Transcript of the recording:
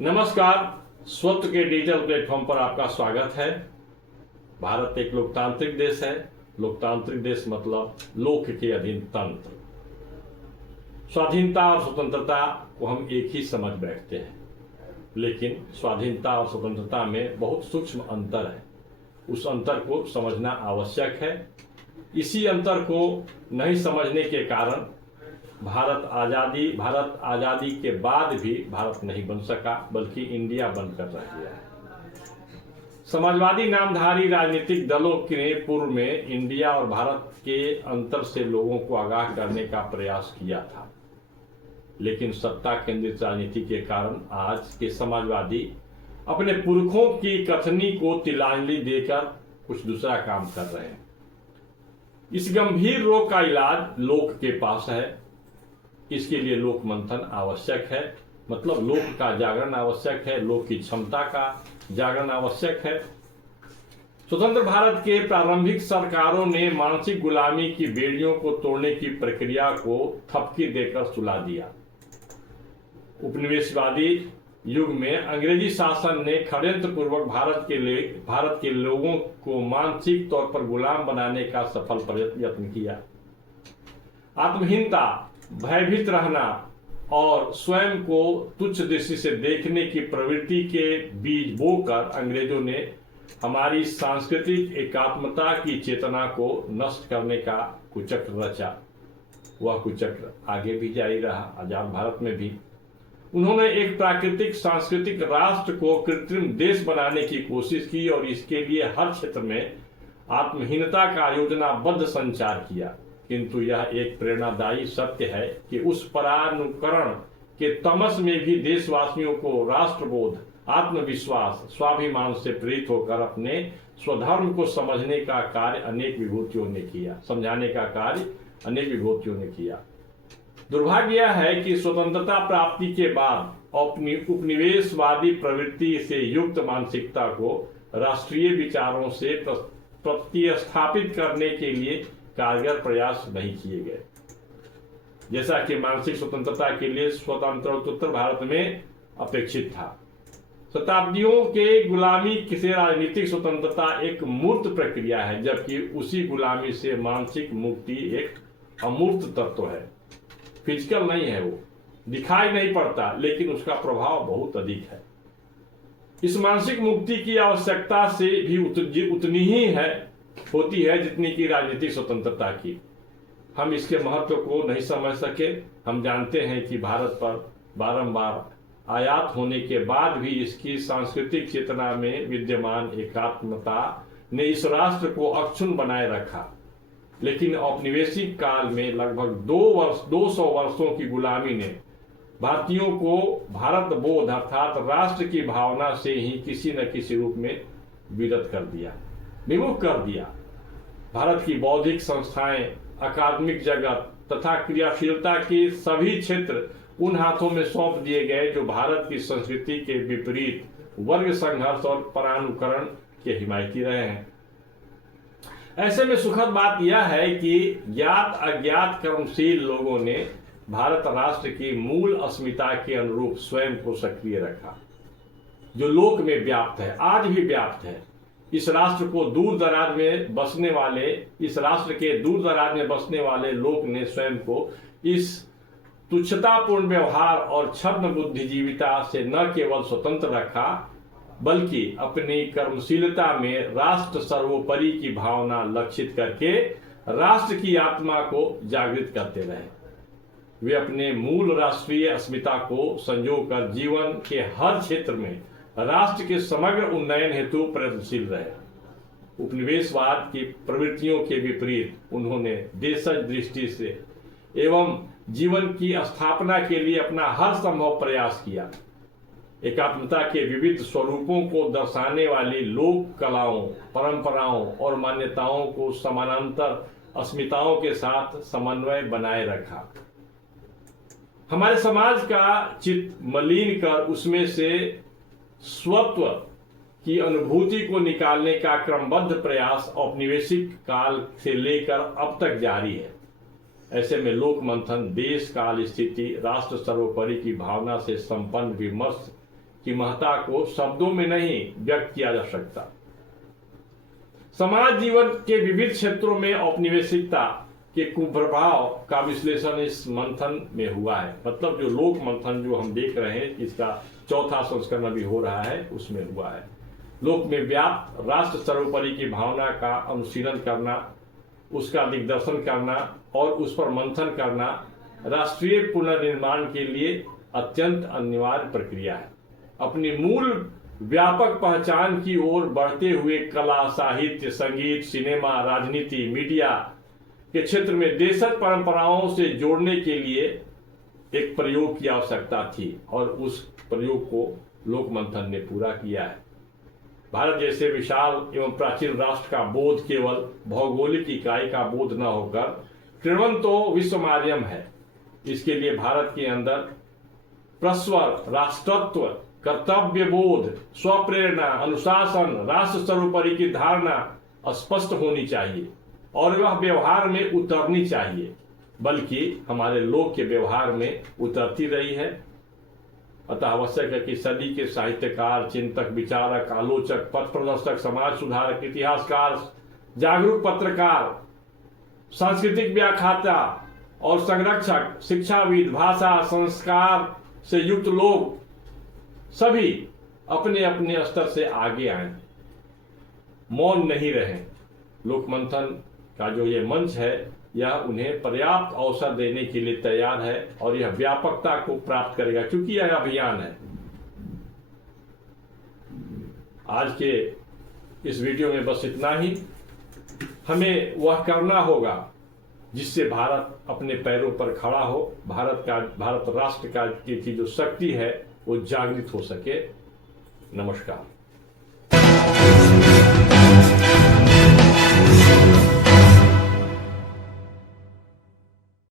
नमस्कार। स्वत्व के डिजिटल प्लेटफॉर्म पर आपका स्वागत है। भारत एक लोकतांत्रिक देश है। लोकतांत्रिक देश मतलब लोक के अधीन तंत्र। स्वाधीनता और स्वतंत्रता को हम एक ही समझ बैठते हैं, लेकिन स्वाधीनता और स्वतंत्रता में बहुत सूक्ष्म अंतर है। उस अंतर को समझना आवश्यक है। इसी अंतर को नहीं समझने के कारण भारत आज़ादी के बाद भी भारत नहीं बन सका, बल्कि इंडिया बनकर रह गया। समाजवादी नामधारी राजनीतिक दलों ने पूर्व में इंडिया और भारत के अंतर से लोगों को आगाह करने का प्रयास किया था, लेकिन सत्ता केंद्रित राजनीति के कारण आज के समाजवादी अपने पुरखों की कथनी को तिलांजलि देकर कुछ दूसरा काम कर रहे हैं। इस गंभीर रोग का इलाज लोक के पास है। इसके लिए लोक मंथन आवश्यक है, मतलब लोक का जागरण आवश्यक है, लोक की क्षमता का जागरण आवश्यक है। स्वतंत्र भारत के प्रारंभिक सरकारों ने मानसिक गुलामी की बेड़ियों को तोड़ने की प्रक्रिया को थपकी देकर सुला दिया। उपनिवेशवादी युग में अंग्रेजी शासन ने षड्यंत्र पूर्वक भारत के लोगों को मानसिक तौर पर गुलाम बनाने का सफल यत्न किया। आत्महीनता, भयभीत रहना और स्वयं को तुच्छ दृष्टि से देखने की प्रवृत्ति के बीज बोकर अंग्रेजों ने हमारी सांस्कृतिक एकात्मता की चेतना को नष्ट करने का कुचक्र रचा। वह कुचक्र आगे भी जारी रहा। आजाद भारत में भी उन्होंने एक प्राकृतिक सांस्कृतिक राष्ट्र को कृत्रिम देश बनाने की कोशिश की और इसके लिए हर क्षेत्र में आत्महीनता का योजनाबद्ध संचार किया। किंतु यह एक प्रेरणादायी सत्य है कि उस परानुकरण के तमस में भी देशवासियों को राष्ट्रबोध, आत्मविश्वास, स्वाभिमान से प्रेरित होकर अपने स्वधर्म को समझने का कार्य अनेक विभूतियों ने किया। दुर्भाग्य यह है कि स्वतंत्रता प्राप्ति के बाद उपनिवेशवादी प्रवृत्ति से युक्त मानसिकता को राष्ट्रीय विचारों से प्रतिस्थापित करने के लिए कारगर प्रयास नहीं किए गए, जैसा कि मानसिक स्वतंत्रता के लिए स्वतंत्रोत्तर भारत में अपेक्षित था। शताब्दियों के गुलामी से राजनीतिक स्वतंत्रता एक मूर्त प्रक्रिया है, जबकि उसी गुलामी से मानसिक मुक्ति एक अमूर्त तत्व है। फिजिकल नहीं है, वो दिखाई नहीं पड़ता, लेकिन उसका प्रभाव बहुत अधिक है। इस मानसिक मुक्ति की आवश्यकता से भी उतनी ही होती है जितनी की राजनीतिक स्वतंत्रता की। हम इसके महत्व को नहीं समझ सके। हम जानते हैं कि भारत पर बारंबार आयात होने के बाद भी इसकी सांस्कृतिक चेतना में विद्यमान एकात्मता ने इस राष्ट्र को अक्षुण्ण बनाए रखा, लेकिन औपनिवेशिक काल में लगभग 200 वर्षों की गुलामी ने भारतीयों को भारत बोध अर्थात राष्ट्र की भावना से ही किसी न किसी रूप में विमुख कर दिया। भारत की बौद्धिक संस्थाएं, अकादमिक जगत तथा क्रियाशीलता के सभी क्षेत्र उन हाथों में सौंप दिए गए जो भारत की संस्कृति के विपरीत वर्ग संघर्ष और परानुकरण के हिमायती रहे हैं। ऐसे में सुखद बात यह है कि ज्ञात अज्ञात कर्मशील लोगों ने भारत राष्ट्र की मूल अस्मिता के अनुरूप स्वयं को सक्रिय रखा, जो लोक में व्याप्त है, आज भी व्याप्त है। इस राष्ट्र के दूर दराज में बसने वाले लोग ने स्वयं को इस तुच्छतापूर्ण व्यवहार और छद्म बुद्धिजीविता से न केवल स्वतंत्र रखा, बल्कि अपनी कर्मशीलता में राष्ट्र सर्वोपरि की भावना लक्षित करके राष्ट्र की आत्मा को जागृत करते रहे। वे अपने मूल राष्ट्रीय अस्मिता को संजोकर जीवन के हर क्षेत्र में राष्ट्र के समग्र उन्नयन हेतु प्रयत्नशील रहे। उपनिवेशवाद की प्रवृत्तियों के विपरीत उन्होंने देशज दृष्टि से एवं जीवन की स्थापना के लिए अपना हर संभव प्रयास किया। एकात्मता के विविध स्वरूपों को दर्शाने वाली लोक कलाओं, परंपराओं और मान्यताओं को समानांतर अस्मिताओं के साथ समन्वय बनाए रखा। हमारे समाज का चित्त मलिन कर उसमें से स्वत्व की अनुभूति को निकालने का क्रमबद्ध प्रयास औपनिवेशिक काल से लेकर अब तक जारी है। ऐसे में लोक मंथन देश काल स्थिति राष्ट्र सर्वोपरि की भावना से संपन्न विमर्श की महत्ता को शब्दों में नहीं व्यक्त किया जा सकता। समाज जीवन के विविध क्षेत्रों में औपनिवेशिकता के कुप्रभाव का विश्लेषण इस मंथन में हुआ है। मतलब जो लोक मंथन जो हम देख रहे हैं, इसका चौथा संस्करण अभी हो रहा है, उसमें हुआ है। लोक में व्याप्त राष्ट्र सर्वोपरि की भावना का अनुशीलन करना, उसका दिग्दर्शन करना और उस पर मंथन करना राष्ट्रीय पुनर्निर्माण के लिए अत्यंत अनिवार्य प्रक्रिया है। अपनी मूल व्यापक पहचान की ओर बढ़ते हुए कला, साहित्य, संगीत, सिनेमा, राजनीति, मीडिया के क्षेत्र में देशज परंपराओं से जोड़ने के लिए एक प्रयोग की आवश्यकता थी और उस प्रयोग को लोक मंथन ने पूरा किया है। भारत जैसे विशाल एवं प्राचीन राष्ट्र का बोध केवल भौगोलिक इकाई का बोध न होकर त्रिवंतो विश्वमार्यम है। इसके लिए भारत के अंदर प्रस्वर, राष्ट्रत्व, कर्तव्य बोध, स्वप्रेरणा, अनुशासन, राष्ट्र सर्वोपरि की धारणा स्पष्ट होनी चाहिए और वह व्यवहार में उतरनी चाहिए, बल्कि हमारे लोग के व्यवहार में उतरती रही है। अतः आवश्यक है कि सदी के साहित्यकार, चिंतक, विचारक, आलोचक, पथ प्रदर्शक, समाज सुधारक, इतिहासकार, जागरूक पत्रकार, सांस्कृतिक व्याख्याता और संरक्षक, शिक्षाविद, भाषा संस्कार से युक्त लोग सभी अपने अपने स्तर से आगे आए, मौन नहीं रहे। लोक मंथन का जो ये मंच है, यह उन्हें पर्याप्त अवसर देने के लिए तैयार है और यह व्यापकता को प्राप्त करेगा, क्योंकि यह अभियान है। आज के इस वीडियो में बस इतना ही। हमें वह करना होगा जिससे भारत अपने पैरों पर खड़ा हो, भारत राष्ट्र का की जो शक्ति है वो जागृत हो सके। नमस्कार।